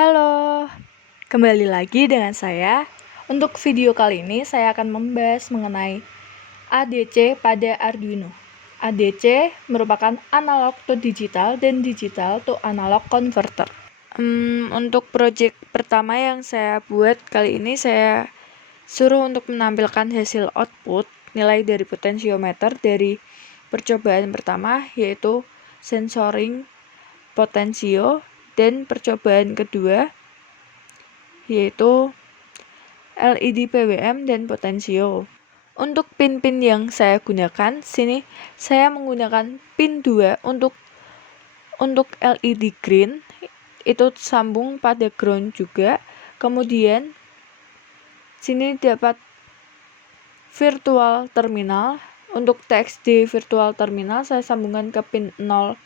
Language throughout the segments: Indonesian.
Halo, kembali lagi dengan saya. Untuk video kali ini saya akan membahas mengenai ADC pada Arduino. ADC merupakan analog to digital dan digital to analog converter. Untuk project pertama yang saya buat kali ini, saya suruh untuk menampilkan hasil output nilai dari potensiometer dari percobaan pertama, yaitu sensoring potensio, dan percobaan kedua yaitu LED PWM dan potensio. Untuk pin-pin yang saya gunakan, sini saya menggunakan pin 2 untuk LED green, itu sambung pada ground juga. Kemudian sini dapat virtual terminal. Untuk TXD virtual terminal saya sambungkan ke pin 0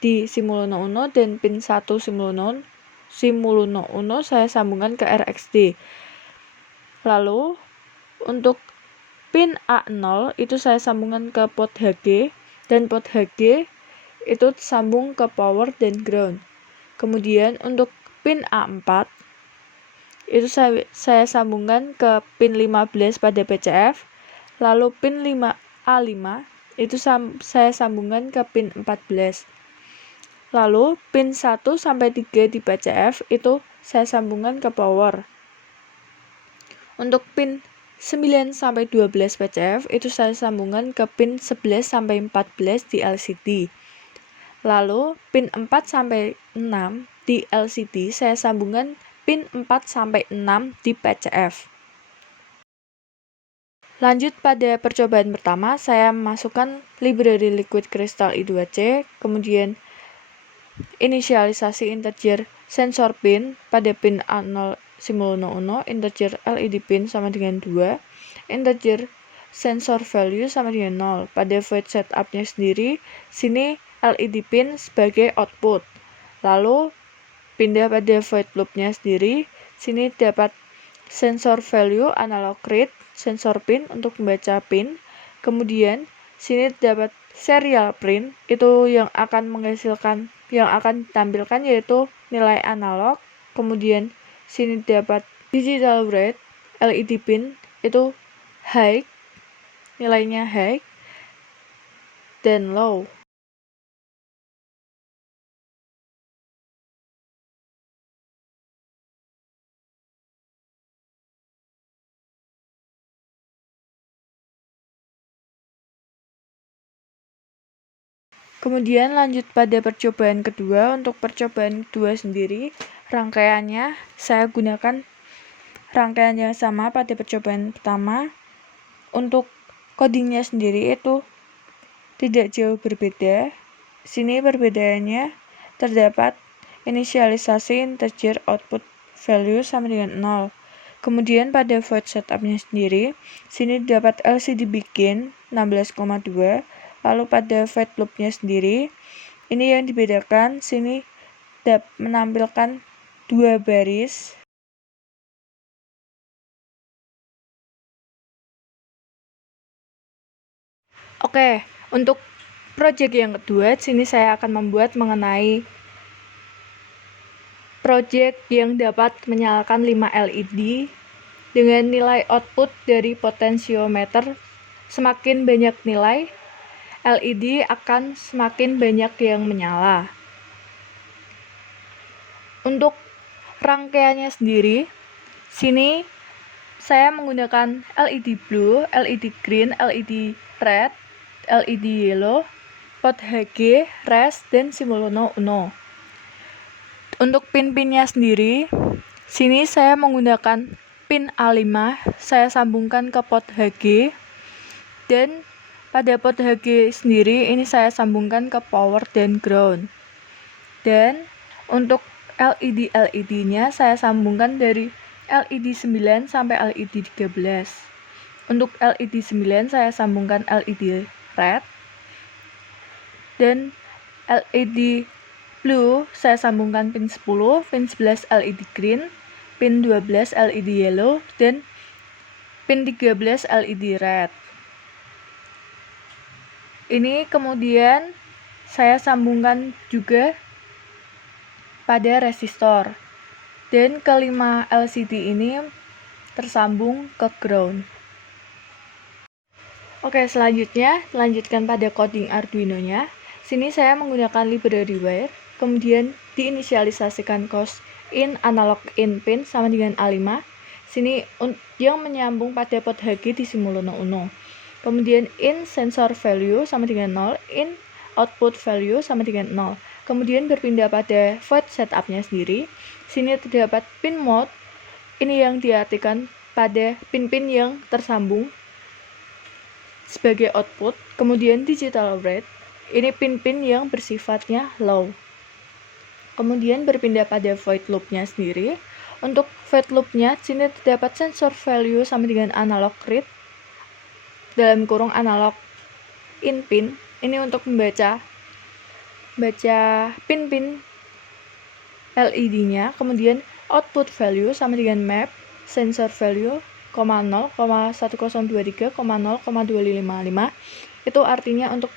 di Simuluno Uno, dan pin 1 Simuluno Uno saya sambungkan ke RXD. Lalu untuk pin A0 itu saya sambungkan ke port HG, dan port HG itu sambung ke power dan ground. Kemudian untuk pin A4 itu saya sambungkan ke pin 15 pada PCF. Lalu pin A5 itu saya sambungkan ke pin 14. Lalu pin 1 sampai 3 di PCF itu saya sambungkan ke power. Untuk pin 9 sampai 12 PCF itu saya sambungkan ke pin 11 sampai 14 di LCD. Lalu pin 4 sampai 6 di LCD saya sambungkan pin 4 sampai 6 di PCF. Lanjut pada percobaan pertama, saya masukkan library liquid crystal I2C, kemudian inisialisasi integer sensor pin pada pin A0 Simuluno Uno, integer LED pin sama dengan 2, integer sensor value sama dengan 0. Pada void setupnya sendiri, sini LED pin sebagai output. Lalu pindah pada void loopnya sendiri, sini dapat sensor value analog read sensor pin untuk membaca pin. Kemudian sini dapat serial print, itu yang akan ditampilkan yaitu nilai analog. Kemudian sini dapat digital read LED pin, itu high, nilainya high dan low. Kemudian lanjut pada percobaan kedua. Untuk percobaan kedua sendiri, rangkaiannya saya gunakan rangkaian yang sama pada percobaan pertama. Untuk codingnya sendiri itu tidak jauh berbeda. Sini perbedaannya terdapat inisialisasi integer output value sama dengan 0. Kemudian pada void setupnya sendiri, sini dapat LCD begin 16,2. Lalu pada void loopnya sendiri, ini yang dibedakan, sini menampilkan 2 baris. Oke, untuk project yang kedua, sini saya akan membuat mengenai project yang dapat menyalakan 5 LED dengan nilai output dari potensiometer. Semakin banyak nilai, LED akan semakin banyak yang menyala. Untuk rangkaiannya sendiri, sini saya menggunakan LED blue, LED green, LED red, LED yellow, port HG, res, dan Simuluno Uno. Untuk pin-pinnya sendiri, sini saya menggunakan pin A5, saya sambungkan ke port HG, dan pada port HG sendiri ini saya sambungkan ke power dan ground. Dan untuk LED-nya saya sambungkan dari LED 9 sampai LED 13. Untuk LED 9 saya sambungkan LED red, dan LED blue saya sambungkan pin 10, pin 11 LED green, pin 12 LED yellow, dan pin 13 LED red. Ini kemudian saya sambungkan juga pada resistor. Dan kelima LCD ini tersambung ke ground. Oke, selanjutnya lanjutkan pada coding Arduino-nya. Sini saya menggunakan library wire, kemudian diinisialisasikan cos in analog in pin sama dengan A5. Sini yang menyambung pada port HG di Simuluno Uno. Kemudian in sensor value sama dengan 0, in output value sama dengan 0. Kemudian berpindah pada void setup-nya sendiri. Sini terdapat pin mode, ini yang diartikan pada pin-pin yang tersambung sebagai output. Kemudian digital rate, ini pin-pin yang bersifatnya low. Kemudian berpindah pada void loop-nya sendiri. Untuk void loop-nya, sini terdapat sensor value sama dengan analog read, dalam kurung analog in pin. Ini untuk membaca pin-pin LED-nya. Kemudian output value sama dengan map sensor value, 0,1023, 0,255. Itu artinya untuk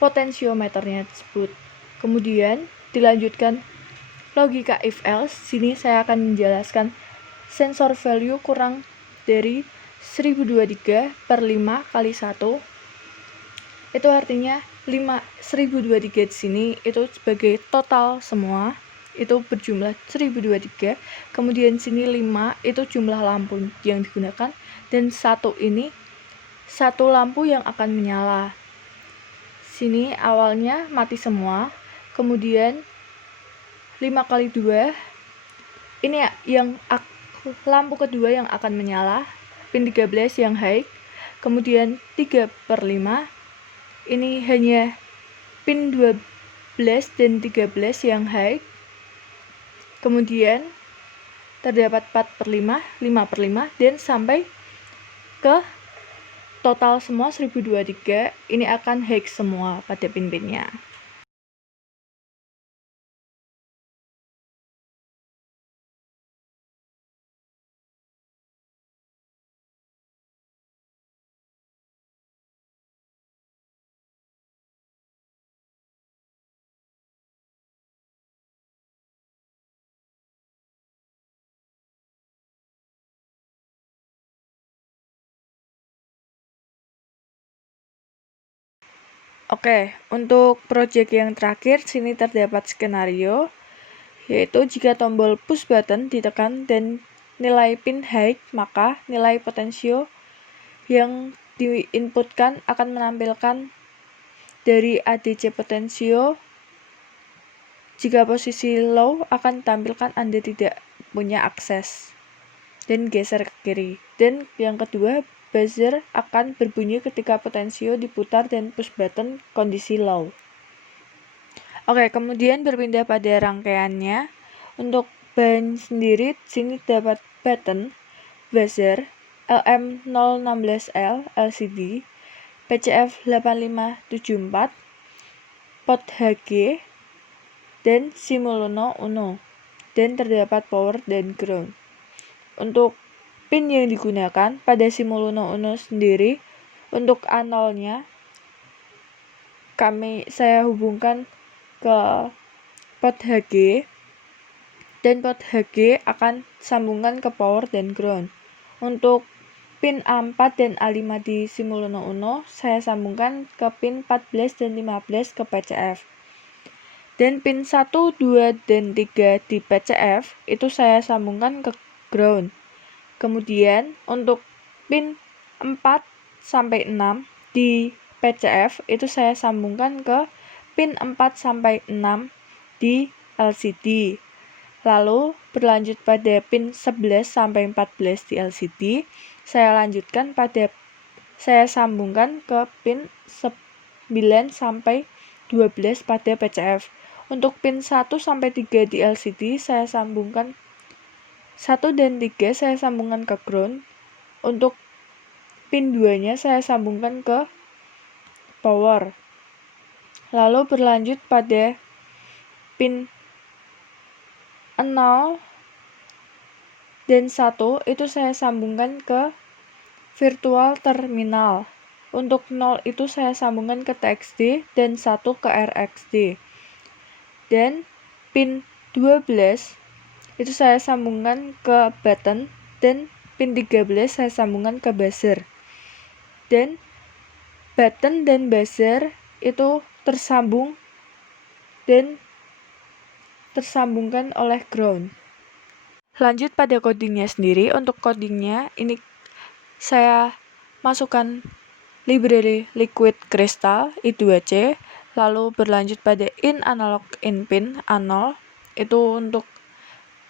potensiometernya tersebut. Kemudian dilanjutkan logika if else. Sini saya akan menjelaskan sensor value kurang dari 1023 per 5 kali 1. Itu artinya 1023 di sini itu sebagai total semua, itu berjumlah 1023. Kemudian sini 5 itu jumlah lampu yang digunakan, dan 1 ini satu lampu yang akan menyala. Sini awalnya mati semua, kemudian 5 kali 2 ini yang lampu kedua yang akan menyala, pin 13 yang high. Kemudian 3/5 ini hanya pin 12 dan 13 yang high. Kemudian terdapat 4/5, 5/5, dan sampai ke total semua 1023. Ini akan high semua pada pin-pinnya. Oke, untuk project yang terakhir, sini terdapat skenario, yaitu jika tombol push button ditekan dan nilai pin high, maka nilai potensio yang diinputkan akan menampilkan dari ADC potensio. Jika posisi low akan ditampilkan Anda tidak punya akses dan geser ke kiri. Dan yang kedua, buzzer akan berbunyi ketika potensio diputar dan push button kondisi low. Oke, kemudian berpindah pada rangkaiannya. Untuk bahan sendiri, sini dapat button, buzzer, LM016L LCD, PCF 8574, port HG, dan Simuluno Uno, dan terdapat power dan ground. Untuk pin yang digunakan pada Simuluno Uno sendiri, untuk A0-nya saya hubungkan ke port HG, dan port HG akan sambungkan ke power dan ground. Untuk pin A4 dan A5 di Simuluno Uno, saya sambungkan ke pin 14 dan 15 ke PCF. Dan pin 1, 2, dan 3 di PCF itu saya sambungkan ke ground. Kemudian untuk pin 4 sampai 6 di PCF itu saya sambungkan ke pin 4 sampai 6 di LCD. Lalu berlanjut pada pin 11 sampai 14 di LCD, saya sambungkan ke pin 9 sampai 12 pada PCF. Untuk pin 1 sampai 3 di LCD saya sambungkan 1 dan 3 saya sambungkan ke ground. Untuk pin 2-nya saya sambungkan ke power. Lalu berlanjut pada pin 0 dan 1 itu saya sambungkan ke virtual terminal. Untuk 0 itu saya sambungkan ke TXD dan 1 ke RXD. Dan pin 12 itu saya sambungkan ke button, dan pin 13 saya sambungkan ke buzzer. Dan button dan buzzer itu tersambung dan tersambungkan oleh ground. Lanjut pada codingnya sendiri. Untuk codingnya ini saya masukkan library liquid crystal I2C, lalu berlanjut pada in analog in pin A0, itu untuk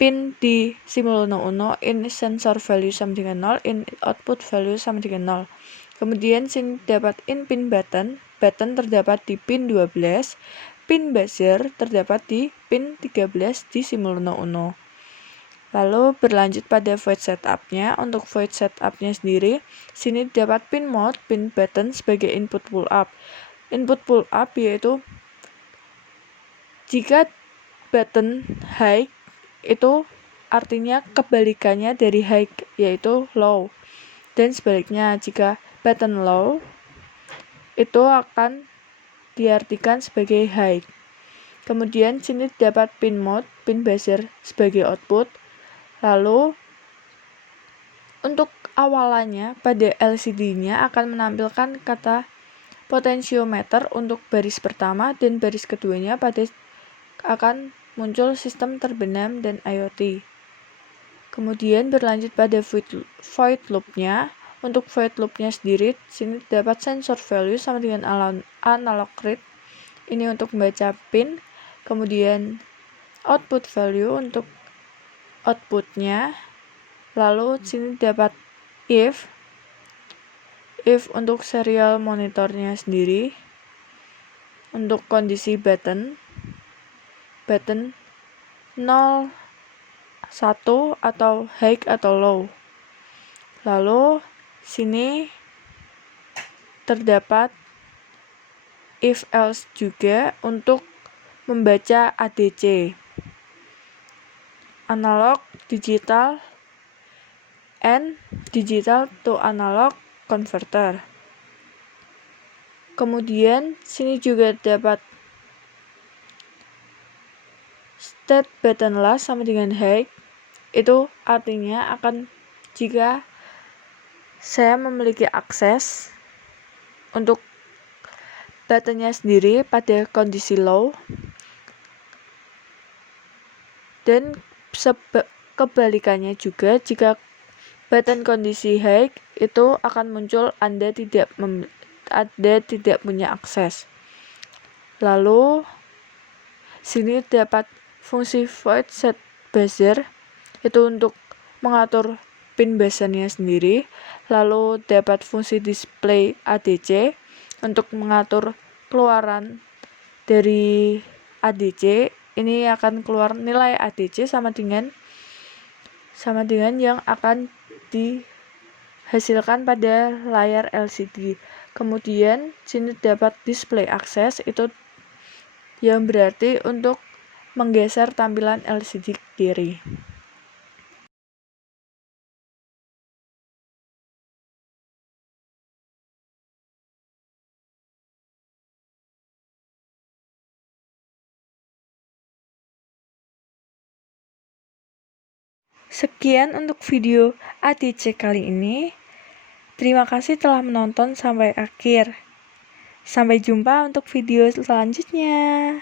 pin di Simuluno Uno, in sensor value sama dengan 0, in output value sama dengan 0. Kemudian sini dapat in pin button terdapat di pin 12, pin buzzer terdapat di pin 13 di Simuluno Uno. Lalu berlanjut pada void setup-nya. Untuk void setup-nya sendiri, sini dapat pin mode, pin button sebagai input pull up. Input pull up yaitu jika button high itu artinya kebalikannya dari high yaitu low. Dan sebaliknya, jika button low itu akan diartikan sebagai high. Kemudian sini dapat pin mode, pin buzzer sebagai output. Lalu untuk awalannya pada LCD-nya akan menampilkan kata potentiometer untuk baris pertama, dan baris keduanya pada akan muncul sistem terbenam dan IoT. Kemudian berlanjut pada void loop-nya. Untuk void loop-nya sendiri, sini dapat sensor value sama dengan analog read. Ini untuk membaca pin. Kemudian output value untuk outputnya. Lalu sini dapat if untuk serial monitornya sendiri. Untuk kondisi button 0, 1 atau high atau low. Lalu sini terdapat if else juga untuk membaca ADC, analog digital and digital to analog converter. Kemudian sini juga dapat state button last sama dengan high. Itu artinya akan jika saya memiliki akses untuk buttonnya sendiri pada kondisi low, dan kebalikannya juga, jika button kondisi high itu akan muncul Anda tidak punya akses. Lalu sini dapat fungsi void set buzzer itu untuk mengatur pin buzzernya sendiri. Lalu dapat fungsi display ADC untuk mengatur keluaran dari ADC. Ini akan keluar nilai ADC sama dengan yang akan dihasilkan pada layar LCD. Kemudian sini dapat display access, itu yang berarti untuk menggeser tampilan LCD ke kiri. Sekian untuk video ADC kali ini. Terima kasih telah menonton sampai akhir. Sampai jumpa untuk video selanjutnya.